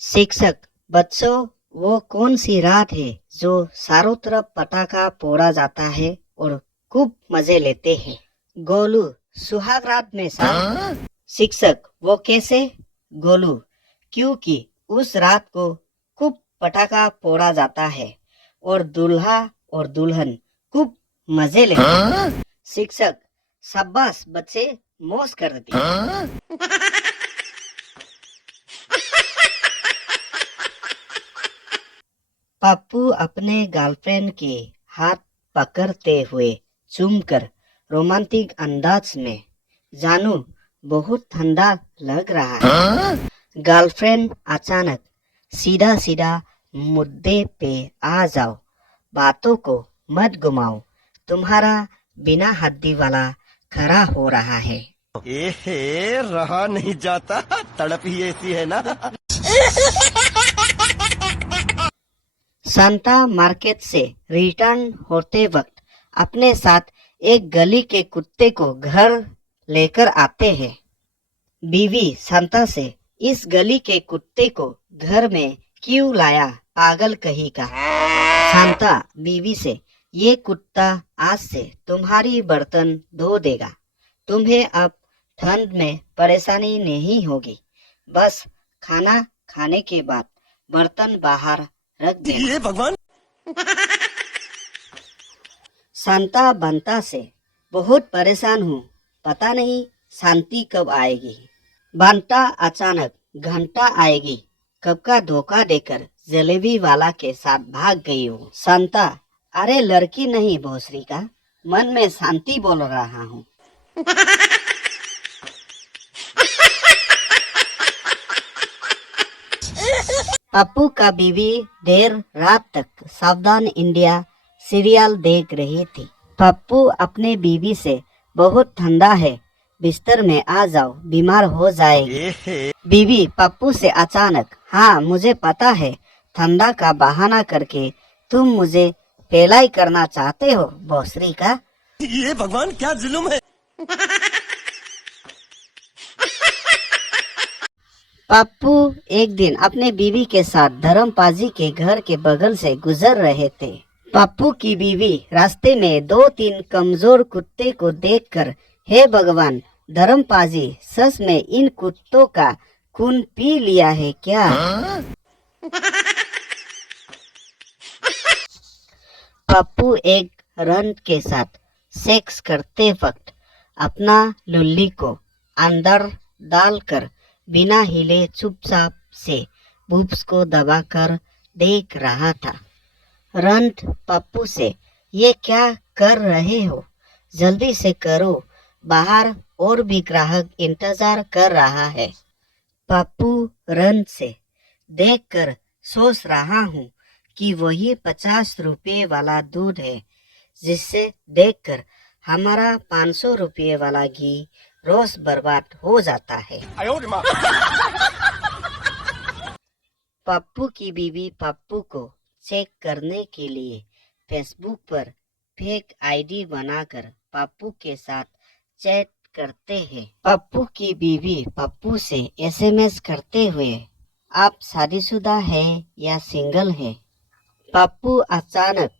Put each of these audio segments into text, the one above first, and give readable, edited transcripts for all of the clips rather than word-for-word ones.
शिक्षक, बच्चों, वो कौन सी रात है जो चारों तरफ पटाखा फोड़ा जाता है और खूब मजे लेते हैं? गोलू, सुहाग रात में साथ। शिक्षक, वो कैसे? गोलू, क्योंकि उस रात को खूब पटाखा फोड़ा जाता है और दूल्हा और दुल्हन खूब मजे लेते हैं। शिक्षक, शाबाश बच्चे, मौज कर दी। पप्पू अपने गर्लफ्रेंड के हाथ पकड़ते हुए चूमकर रोमांटिक अंदाज में, जानू बहुत ठंडा लग रहा है। गर्लफ्रेंड अचानक, सीधा सीधा मुद्दे पे आ जाओ, बातों को मत घुमाओ, तुम्हारा बिना हड्डी वाला खड़ा हो रहा है। एहे, रहा नहीं जाता, तड़प ही ऐसी है ना। सांता मार्केट से रिटर्न होते वक्त अपने साथ एक गली के कुत्ते को घर लेकर आते हैं। बीवी सांता से, इस गली के कुत्ते को घर में क्यों लाया, पागल कहीं का। सांता बीवी से, ये कुत्ता आज से तुम्हारी बर्तन धो देगा, तुम्हें अब ठंड में परेशानी नहीं होगी, बस खाना खाने के बाद बर्तन बाहर रख देना। ये भगवान। सांता बंता से, बहुत परेशान हूँ, पता नहीं शांति कब आएगी। बंता अचानक, घंटा आएगी, कब का धोखा देकर जलेबी वाला के साथ भाग गई हूँ। सांता, अरे लड़की नहीं भोसरी का, मन में शांति बोल रहा हूँ। पप्पू का बीवी देर रात तक सावधान इंडिया सीरियल देख रही थी। पप्पू अपने बीवी से, बहुत ठंडा है, बिस्तर में आ जाओ, बीमार हो जाएगी। बीवी पप्पू से अचानक, हाँ मुझे पता है, ठंडा का बहाना करके तुम मुझे पेलाई करना चाहते हो भोसरी का। ये भगवान, क्या जुल्म है। पप्पू एक दिन अपने बीवी के साथ धर्मपाजी के घर के बगल से गुजर रहे थे। पप्पू की बीवी रास्ते में 2-3 कमजोर कुत्ते को देखकर, हे भगवान, धर्मपाजी सच में इन कुत्तों का खून पी लिया है क्या? पप्पू एक रन के साथ सेक्स करते वक्त अपना लुल्ली को अंदर डालकर बिना हिले चुपचाप से बूब्स को दबाकर देख रहा था। रंट पप्पू से, ये क्या कर रहे हो, जल्दी से करो, बाहर और भी ग्राहक इंतजार कर रहा है। पप्पू रंट से, देखकर सोच रहा हूँ कि वही 50 रुपये वाला दूध है जिससे देखकर हमारा 500 रुपये वाला घी रोज बर्बाद हो जाता है। पप्पू की बीवी पप्पू को चेक करने के लिए फेसबुक पर फेक आईडी बनाकर पप्पू के साथ चैट करते हैं। पप्पू की बीवी पप्पू से एसएमएस करते हुए, आप शादीशुदा है या सिंगल है? पप्पू अचानक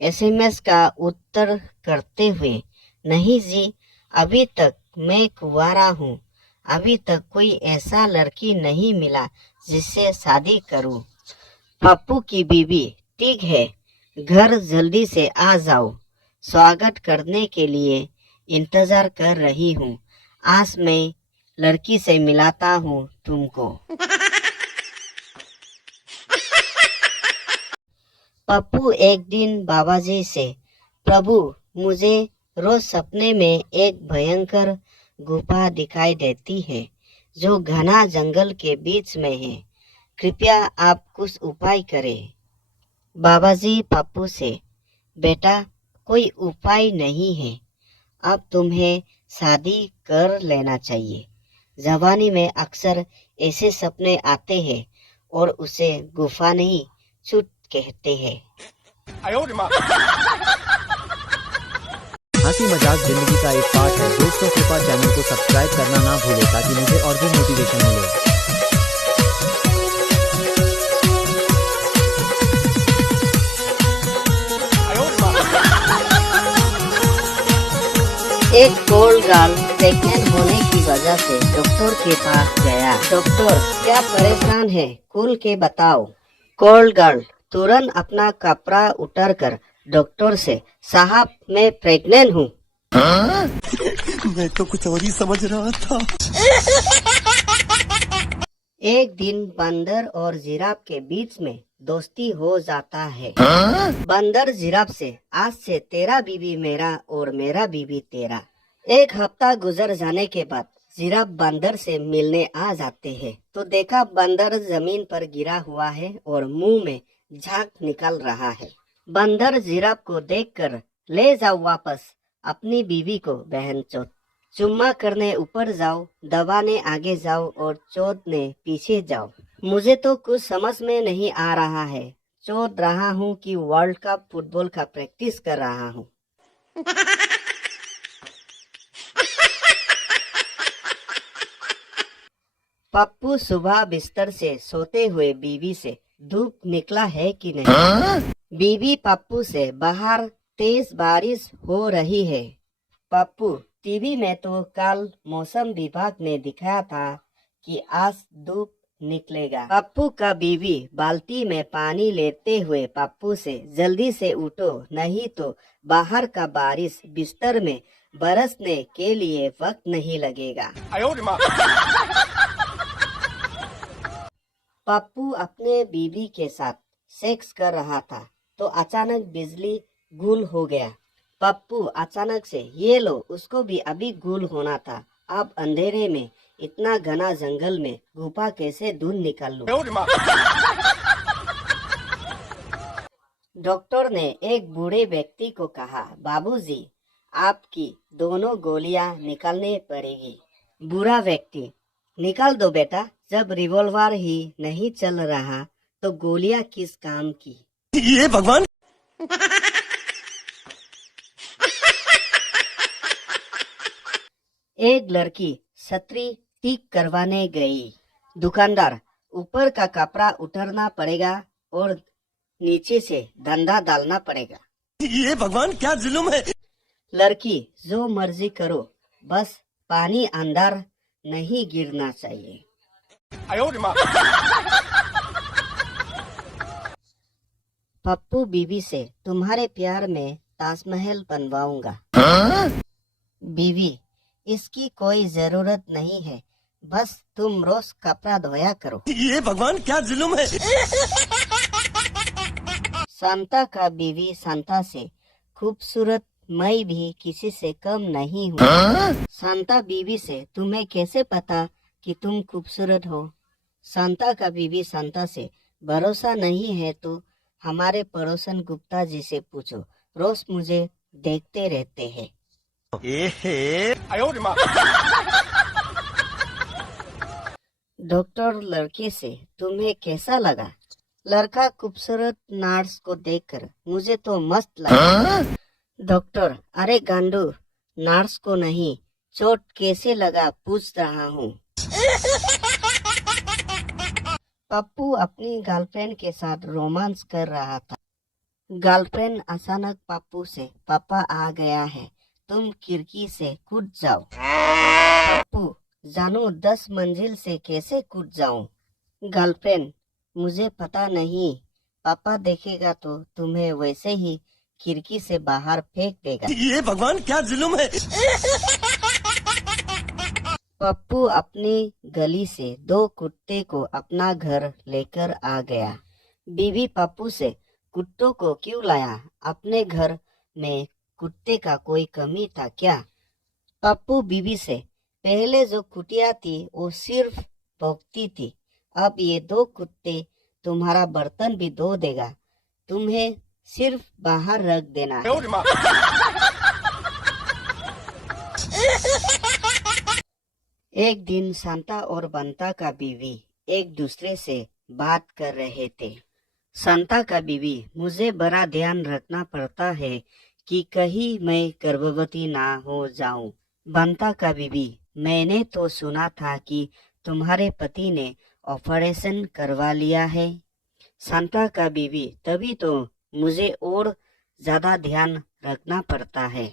एसएमएस का उत्तर करते हुए, नहीं जी, अभी तक मैं कुंवारा हूँ, अभी तक कोई ऐसा लड़की नहीं मिला जिससे शादी करूँ। पप्पू की बीवी, ठीक है, घर जल्दी से आ जाओ, स्वागत करने के लिए इंतजार कर रही हूँ, आज मैं लड़की से मिलाता हूँ तुमको। पप्पू एक दिन बाबाजी से, प्रभु मुझे रोज सपने में एक भयंकर गुफा दिखाई देती है जो घना जंगल के बीच में है, कृपया आप कुछ उपाय करें। बाबाजी पप्पू से, बेटा कोई उपाय नहीं है, अब तुम्हें शादी कर लेना चाहिए, जवानी में अक्सर ऐसे सपने आते हैं और उसे गुफा नहीं छूट कहते हैं। हंसी मजाक जिंदगी का एक पार्ट है दोस्तों, कृपया चैनल को सब्सक्राइब करना ना भूलें ताकि मुझे और भी मोटिवेशन मिले। एक कोल्ड गर्ल प्रेग्नेंट होने की वजह से डॉक्टर के पास गया। डॉक्टर, क्या परेशान है, खुल के बताओ। कोल्ड गर्ल तुरंत अपना कपड़ा उतार कर डॉक्टर से, साहब मैं प्रेग्नेंट हूँ। मैं तो कुछ और ही समझ रहा था। एक दिन बंदर और जिराफ के बीच में दोस्ती हो जाता है। बंदर जिराफ से, आज से तेरा बीवी मेरा और मेरा बीवी तेरा। एक हफ्ता गुजर जाने के बाद जिराफ बंदर से मिलने आ जाते हैं तो देखा बंदर जमीन पर गिरा हुआ है और मुंह में झाग निकल रहा है। बंदर जिराफ को देखकर, ले जाओ वापस अपनी बीवी को बहनचोद, चुम्मा करने ऊपर जाओ, दबाने आगे जाओ और चोदने पीछे जाओ। मुझे तो कुछ समझ में नहीं आ रहा है, चोद रहा हूँ कि वर्ल्ड कप फुटबॉल का प्रैक्टिस कर रहा हूँ। पप्पू सुबह बिस्तर से सोते हुए बीवी से, धूप निकला है कि नहीं। बीवी पप्पू से, बाहर तेज बारिश हो रही है। पप्पू, टीवी में तो कल मौसम विभाग ने दिखाया था कि आज धूप निकलेगा। पप्पू का बीवी बाल्टी में पानी लेते हुए पप्पू से, जल्दी से उठो नहीं तो बाहर का बारिश बिस्तर में बरसने के लिए वक्त नहीं लगेगा। पप्पू अपने बीवी के साथ सेक्स कर रहा था तो अचानक बिजली गुल हो गया। पप्पू अचानक से, ये लो, उसको भी अभी गुल होना था। अब अंधेरे में इतना घना जंगल में गुफा कैसे ढूंढ निकाल लूं? डॉक्टर ने एक बूढ़े व्यक्ति को कहा, बाबूजी आपकी दोनों गोलियां निकालने पड़ेगी। बूढ़ा व्यक्ति, निकाल दो बेटा, जब रिवॉल्वर ही नहीं चल रहा तो गोलियां किस काम की। ये भगवान। एक लड़की छतरी ठीक करवाने गई। दुकानदार, ऊपर का कपड़ा उतारना पड़ेगा और नीचे से धंधा डालना पड़ेगा। ये भगवान क्या जुल्म है। लड़की, जो मर्जी करो, बस पानी अंदर नहीं गिरना चाहिए। पप्पू बीवी से, तुम्हारे प्यार में ताजमहल बनवाऊंगा। बीवी, इसकी कोई जरूरत नहीं है, बस तुम रोज कपड़ा धोया करो। ये भगवान क्या जुल्म है। सांता का बीवी सांता से, खूबसूरत मैं भी किसी से कम नहीं हूँ। सांता बीवी से, तुम्हें कैसे पता कि तुम खूबसूरत हो। सांता का बीवी सांता से, भरोसा नहीं है तो हमारे पड़ोसन गुप्ता जी से पूछो, रोज मुझे देखते रहते हैं। डॉक्टर लड़के से, तुम्हें कैसा लगा। लड़का, खूबसूरत नर्स को देखकर मुझे तो मस्त लगा। डॉक्टर, अरे गांडू, नर्स को नहीं, चोट कैसे लगा पूछ रहा हूँ। पप्पू अपनी गर्लफ्रेंड के साथ रोमांस कर रहा था। गर्लफ्रेंड अचानक पप्पू से, पापा आ गया है, तुम खिड़की से कूद जाओ। पप्पू, जानू 10 मंजिल से कैसे कूद जाऊं। गर्लफ्रेंड, मुझे पता नहीं, पापा देखेगा तो तुम्हें वैसे ही खिड़की से बाहर फेंक देगा। ये भगवान क्या जुल्म है। पप्पू अपनी गली से 2 कुत्ते को अपना घर लेकर आ गया। बीवी पप्पू से, कुत्तों को क्यों लाया, अपने घर में कुत्ते का कोई कमी था क्या। पप्पू बीवी से, पहले जो कुटिया थी वो सिर्फ भौंकती थी, अब ये 2 कुत्ते तुम्हारा बर्तन भी धो देगा, तुम्हें सिर्फ बाहर रख देना है। एक दिन सांता और बंता का बीवी एक दूसरे से बात कर रहे थे। सांता का बीवी, मुझे बड़ा ध्यान रखना पड़ता है कि कहीं मैं गर्भवती ना हो जाऊं। बंता का बीवी, मैंने तो सुना था कि तुम्हारे पति ने ऑपरेशन करवा लिया है। सांता का बीवी, तभी तो मुझे और ज्यादा ध्यान रखना पड़ता है।